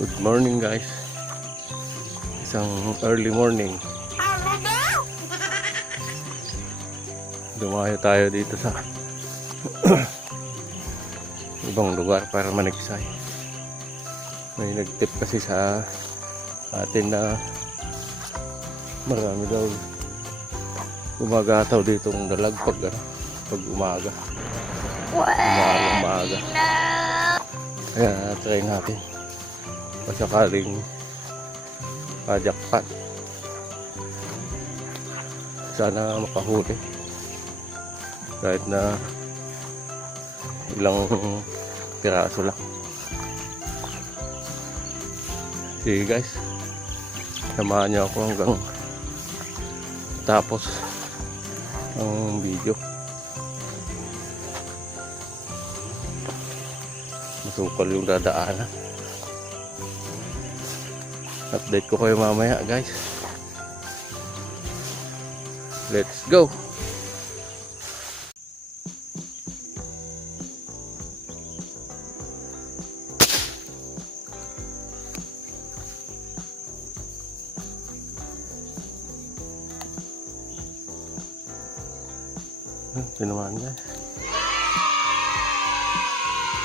Good morning guys. Isang early morning. Dumayo tayo dito sa ibang lugar para maniksay. May nagtip kasi sa atin na marami daw gumagataw dito ng dalag pag umaga. Umaga. Kaya try natin. Pasakaling jackpot. Sana makahuli. Kahit na ilang piraso lang. Sige guys. Samahan niyo ako hanggang tapos ang video. Masukal yung dadaanan. Update ko kayo mamaya guys. Let's go. Tinamaan guys.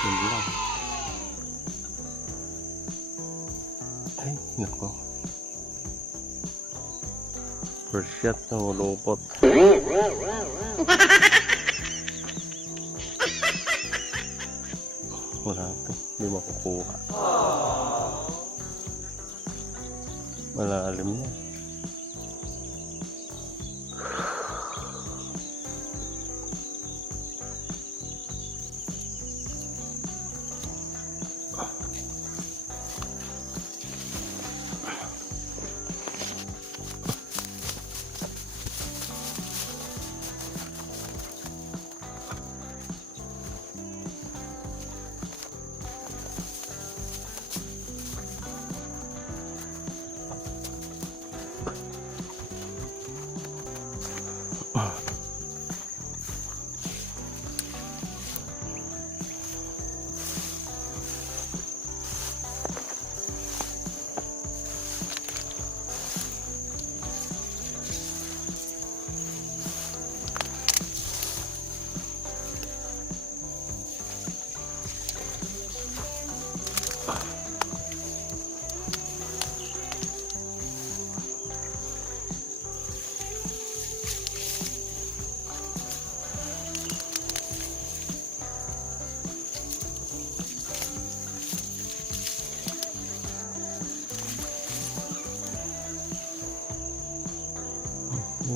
Hindi lang. Ay, nako. First shot na ulupot. Wala ito. Hindi makukuha. Malalim na.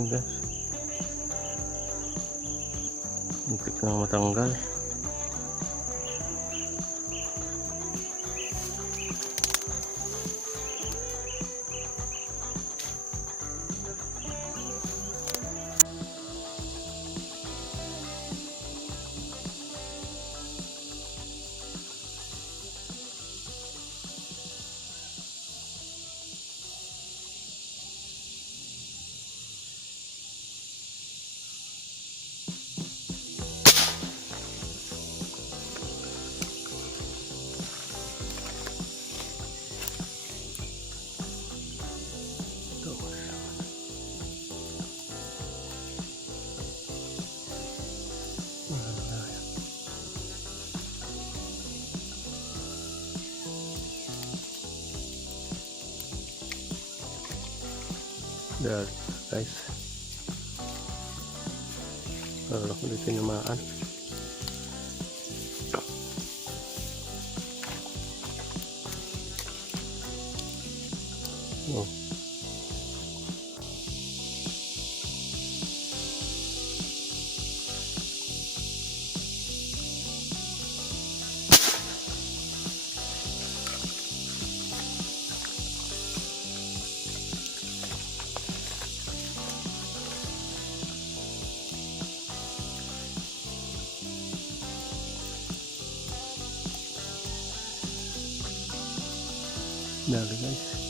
Guys, muntik na matanggal. Dahil guys, wala ko dito tinamaan. Oh. Dali guys.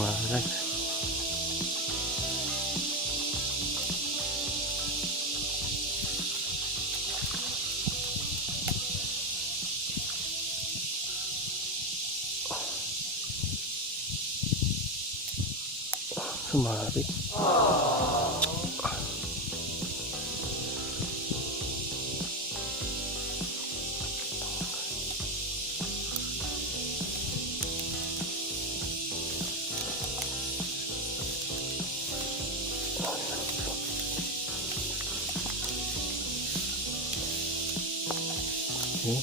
Mga guys. Sumabit. Okay.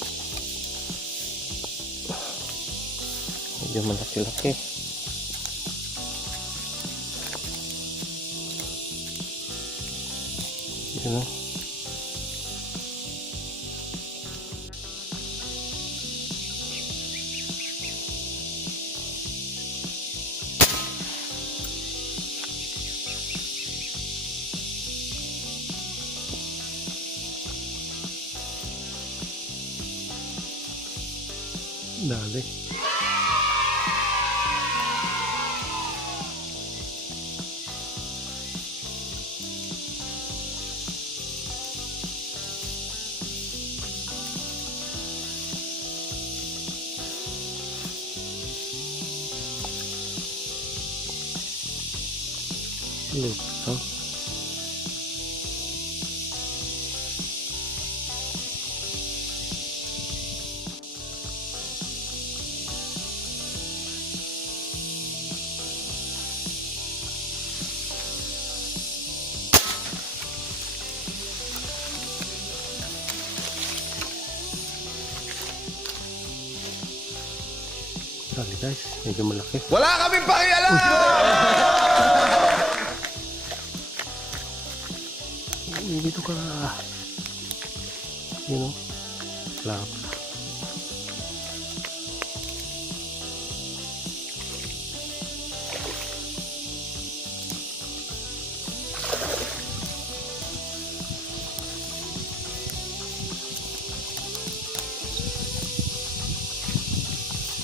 Medyo malaki-laki. Yun o. Dali. Lutang. Dali guys, medyo malaki. Wala kaming pakialam! Dito ka. Yun o. Lap.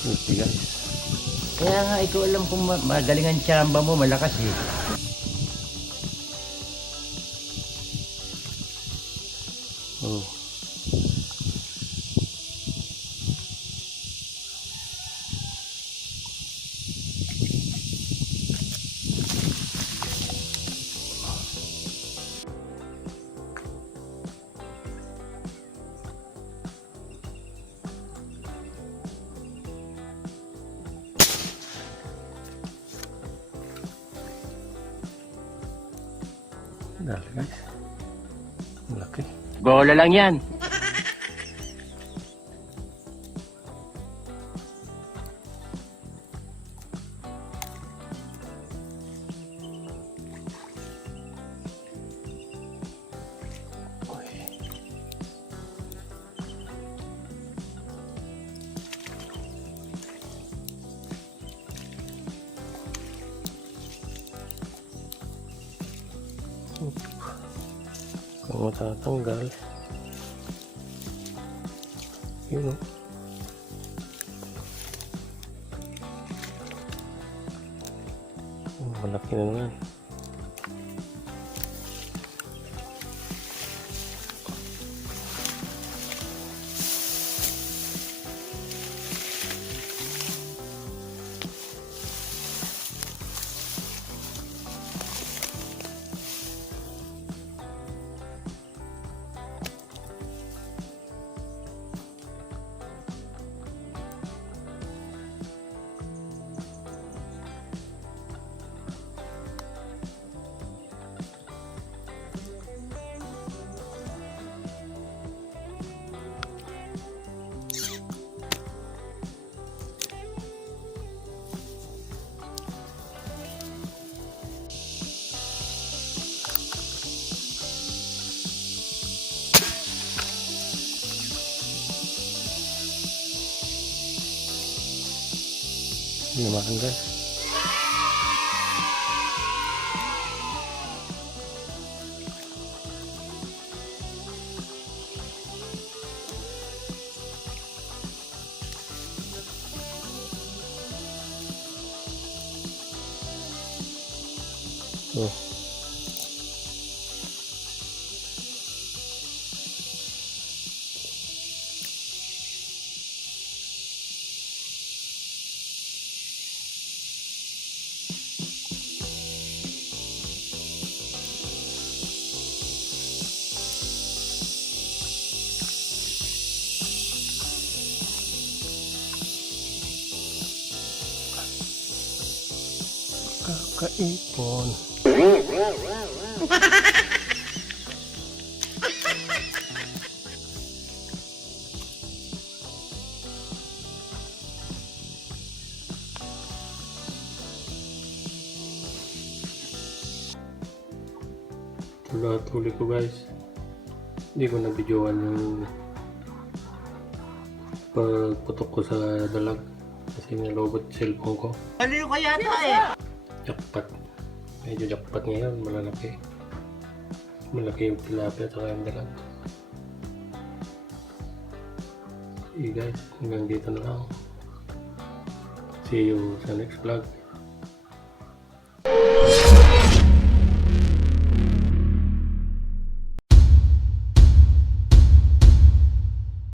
Okay guys. Kaya nga, ikaw alam kung magaling ang tsamba mo, malakas eh. Oh. Dali guys. Malaki. Bola lang yan. Kung matatanggal. Yun o. Malaki na naman. Lumakan guys. Oh. Kakaipon. Ito lahat huli ko guys. Hindi ko na-videoan yung pagputok ko sa dalag kasi nalobot cellphone ko. Aliw ka yata eh. Jackpot. Medyo jackpot ngayon, malalaki. Malaki yung tilapia at yung dalag. Okay guys, hanggang dito na lang. See you sa next vlog.